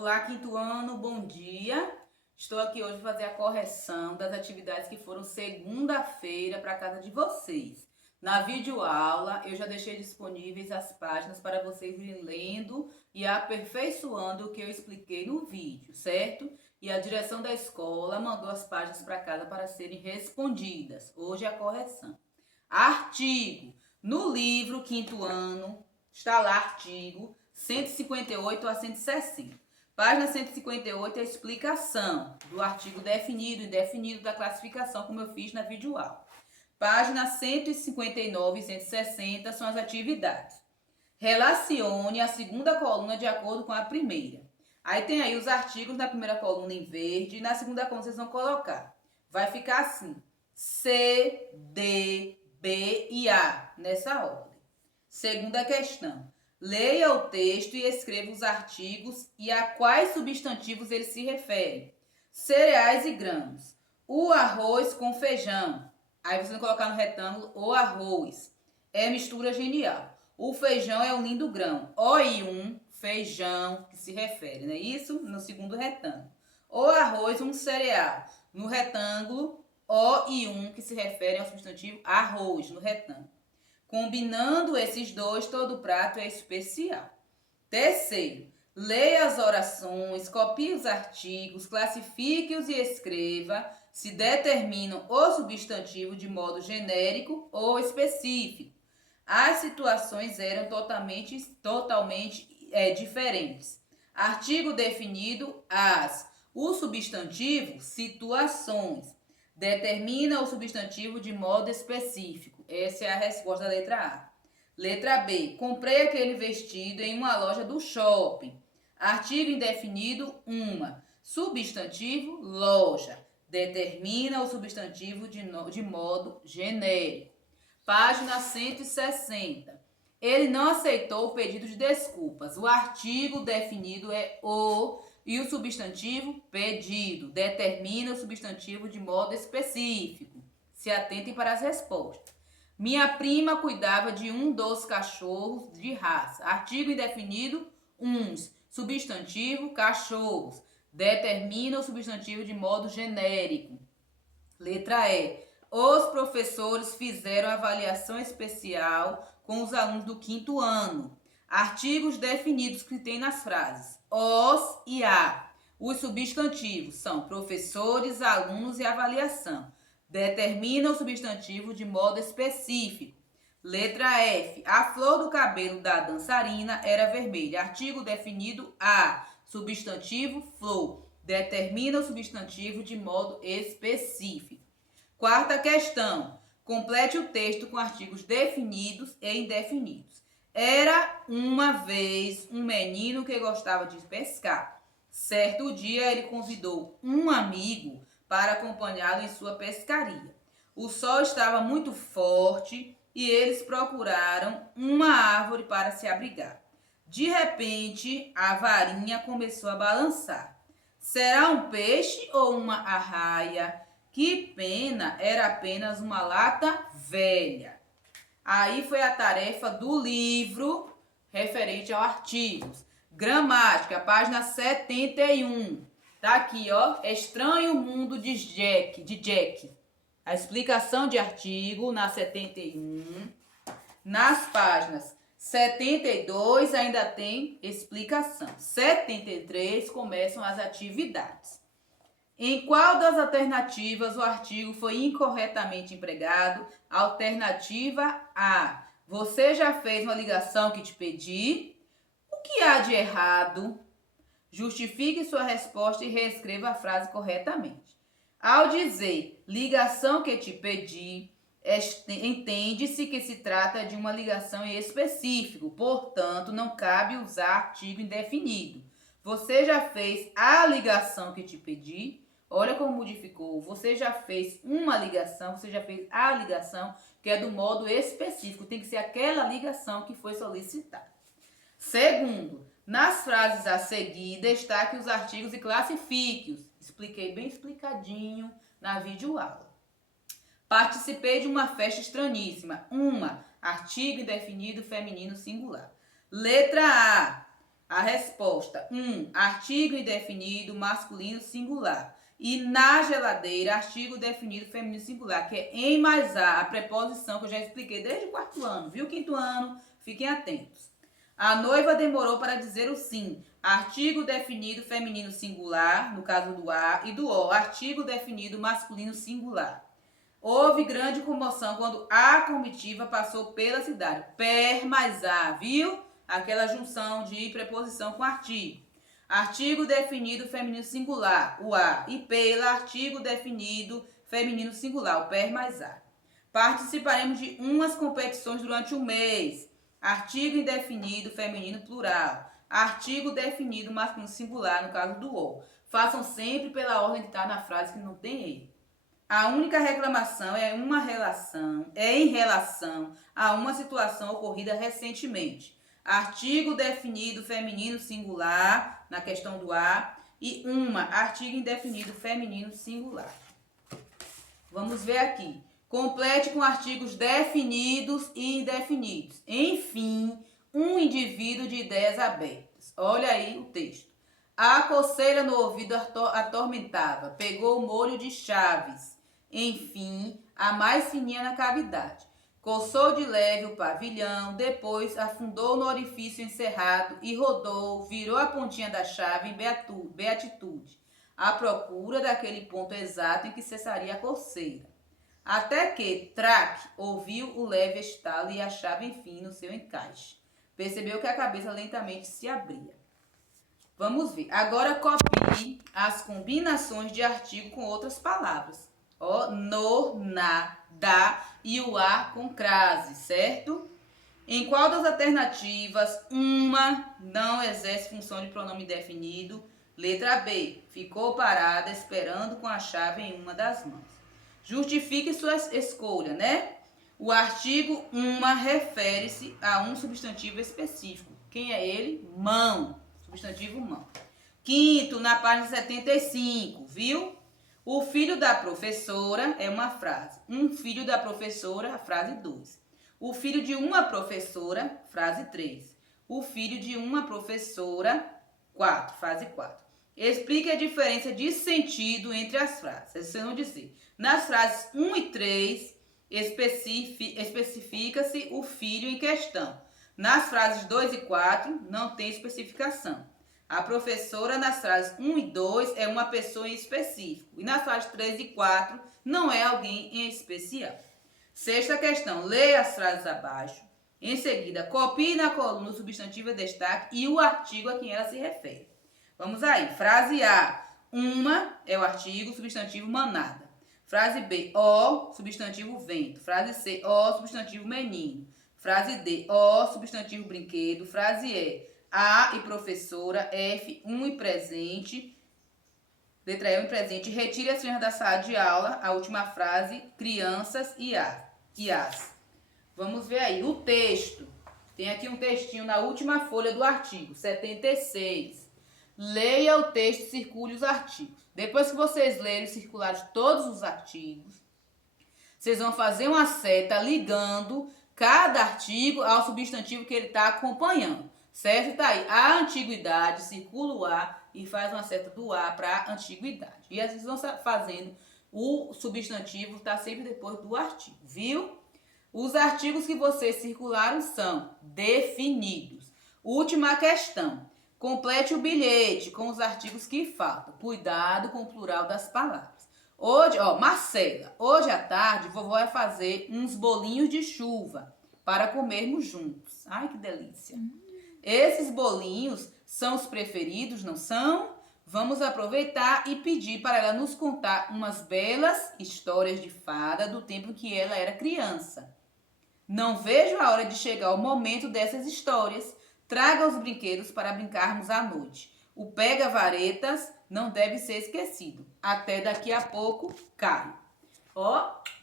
Olá, quinto ano, bom dia. Estou aqui hoje para fazer a correção das atividades que foram segunda-feira para casa de vocês. Na videoaula, eu já deixei disponíveis as páginas para vocês irem lendo e aperfeiçoando o que eu expliquei no vídeo, certo? E a direção da escola mandou as páginas para casa para serem respondidas. Hoje é a correção. Artigo. No livro quinto ano, está lá artigo 158 a 160. Página 158 é a explicação do artigo definido e indefinido da classificação, como eu fiz na videoaula. Página 159 e 160 são as atividades. Relacione a segunda coluna de acordo com a primeira. Aí tem aí os artigos na primeira coluna em verde e na segunda coluna vocês vão colocar. Vai ficar assim: C, D, B e A, nessa ordem. Segunda questão. Leia o texto e escreva os artigos e a quais substantivos eles se referem. Cereais e grãos. O arroz com feijão. Aí você vai colocar no retângulo o arroz. É mistura genial. O feijão é um lindo grão. O e um, feijão, que se refere, não é isso? No segundo retângulo. O arroz, um cereal. No retângulo, o e um, que se refere ao substantivo arroz, no retângulo. Combinando esses dois, todo prato é especial. Terceiro, leia as orações, copie os artigos, classifique-os e escreva se determinam o substantivo de modo genérico ou específico. As situações eram totalmente diferentes. Artigo definido, as. O substantivo, situações. Determina o substantivo de modo específico. Essa é a resposta da letra A. Letra B. Comprei aquele vestido em uma loja do shopping. Artigo indefinido, uma. Substantivo, loja. Determina o substantivo de modo genérico. Página 160. Ele não aceitou o pedido de desculpas. O artigo definido é o e o substantivo pedido. Determina o substantivo de modo específico. Se atentem para as respostas. Minha prima cuidava de um dos cachorros de raça. Artigo indefinido, uns. Substantivo, cachorros. Determina o substantivo de modo genérico. Letra E. Os professores fizeram avaliação especial com os alunos do quinto ano. Artigos definidos que tem nas frases. Os e a. Os substantivos são professores, alunos e avaliação. Determina o substantivo de modo específico. Letra F. A flor do cabelo da dançarina era vermelha. Artigo definido a. Substantivo flor. Determina o substantivo de modo específico. Quarta questão. Complete o texto com artigos definidos e indefinidos. Era uma vez um menino que gostava de pescar. Certo dia ele convidou um amigo para acompanhá-lo em sua pescaria. O sol estava muito forte e eles procuraram uma árvore para se abrigar. De repente, a varinha começou a balançar. Será um peixe ou uma arraia? Que pena, era apenas uma lata velha. Aí foi a tarefa do livro referente aos artigos. Gramática, página 71. Tá aqui, ó. Estranho Mundo de Jack. A explicação de artigo na 71. Nas páginas 72 ainda tem explicação. 73 começam as atividades. Em qual das alternativas o artigo foi incorretamente empregado? Alternativa A. Você já fez uma ligação que te pedi? O que há de errado? Justifique sua resposta e reescreva a frase corretamente. Ao dizer ligação que te pedi, entende-se que se trata de uma ligação em específico, portanto, não cabe usar artigo indefinido. Você já fez a ligação que te pedi? Olha como modificou. Você já fez uma ligação, você já fez a ligação, que é do modo específico. Tem que ser aquela ligação que foi solicitada. Segundo, nas frases a seguir, destaque os artigos e classifique-os. Expliquei bem explicadinho na videoaula. Participei de uma festa estranhíssima. Uma, artigo indefinido feminino singular. Letra A. A resposta: 1. Artigo indefinido masculino singular. E na geladeira, artigo definido feminino singular, que é em mais a preposição que eu já expliquei desde o 4º ano, viu? 5º ano, fiquem atentos. A noiva demorou para dizer o sim. Artigo definido feminino singular, no caso do A, e do O, artigo definido masculino singular. Houve grande comoção quando a comitiva passou pela cidade. Per mais a, viu? Aquela junção de preposição com artigo. Artigo definido feminino singular, o A. E pela, artigo definido feminino singular, o per mais a. Participaremos de umas competições durante o mês. Artigo indefinido feminino plural. Artigo definido masculino singular, no caso do O. Façam sempre pela ordem que está na frase, que não tem erro. A única reclamação é em relação a uma situação ocorrida recentemente. Artigo definido feminino singular, na questão do A, e artigo indefinido feminino singular. Vamos ver aqui. Complete com artigos definidos e indefinidos. Enfim, um indivíduo de ideias abertas. Olha aí o texto. A coceira no ouvido atormentava, pegou o molho de chaves. Enfim, a mais fininha na cavidade. Coçou de leve o pavilhão, depois afundou no orifício encerrado e rodou, virou a pontinha da chave em beatitude, à procura daquele ponto exato em que cessaria a coceira. Até que, traque, ouviu o leve estalo e a chave, enfim, no seu encaixe. Percebeu que a cabeça lentamente se abria. Vamos ver. Agora copie as combinações de artigo com outras palavras. Ó, no, na, da e o a com crase, certo? Em qual das alternativas uma não exerce função de pronome indefinido? Letra B. Ficou parada esperando com a chave em uma das mãos. Justifique sua escolha, né? O artigo uma refere-se a um substantivo específico. Quem é ele? Mão. Substantivo mão. Quinto, na página 75, viu? O filho da professora é uma frase. Um filho da professora, frase 2. O filho de uma professora, frase 3. O filho de uma professora, 4, frase 4. Explique a diferença de sentido entre as frases. É você não dizer. Nas frases 1 e 3, especifica-se o filho em questão. Nas frases 2 e 4, não tem especificação. A professora, nas frases 1 e 2, é uma pessoa em específico. E nas frases 3 e 4, não é alguém em especial. Sexta questão. Leia as frases abaixo. Em seguida, copie na coluna o substantivo em destaque e o artigo a quem ela se refere. Vamos aí. Frase A. Uma é o artigo, substantivo manada. Frase B. O, substantivo vento. Frase C. O, substantivo menino. Frase D. O, substantivo brinquedo. Frase E. A e professora. F, e presente. Letra E, em presente. Retire as crianças da sala de aula. A última frase, crianças e as. Vamos ver aí. O texto. Tem aqui um textinho na última folha do artigo, 76. Leia o texto e circule os artigos. Depois que vocês lerem e circularem todos os artigos, vocês vão fazer uma seta ligando cada artigo ao substantivo que ele está acompanhando. Certo? Tá aí. A antiguidade, circula o A e faz uma seta do A para a antiguidade. E assim vão fazendo o substantivo, está sempre depois do artigo, viu? Os artigos que vocês circularam são definidos. Última questão. Complete o bilhete com os artigos que faltam. Cuidado com o plural das palavras. Hoje, Marcela, hoje à tarde, vovó vai fazer uns bolinhos de chuva para comermos juntos. Ai, que delícia. Esses bolinhos são os preferidos, não são? Vamos aproveitar e pedir para ela nos contar umas belas histórias de fada do tempo que ela era criança. Não vejo a hora de chegar o momento dessas histórias. Traga os brinquedos para brincarmos à noite. O pega-varetas não deve ser esquecido. Até daqui a pouco, Caio.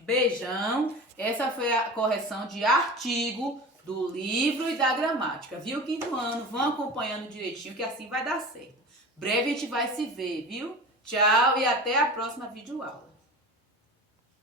Beijão. Essa foi a correção de artigo do livro e da gramática. Viu, 5º ano? Vão acompanhando direitinho que assim vai dar certo. Breve a gente vai se ver, viu? Tchau e até a próxima videoaula.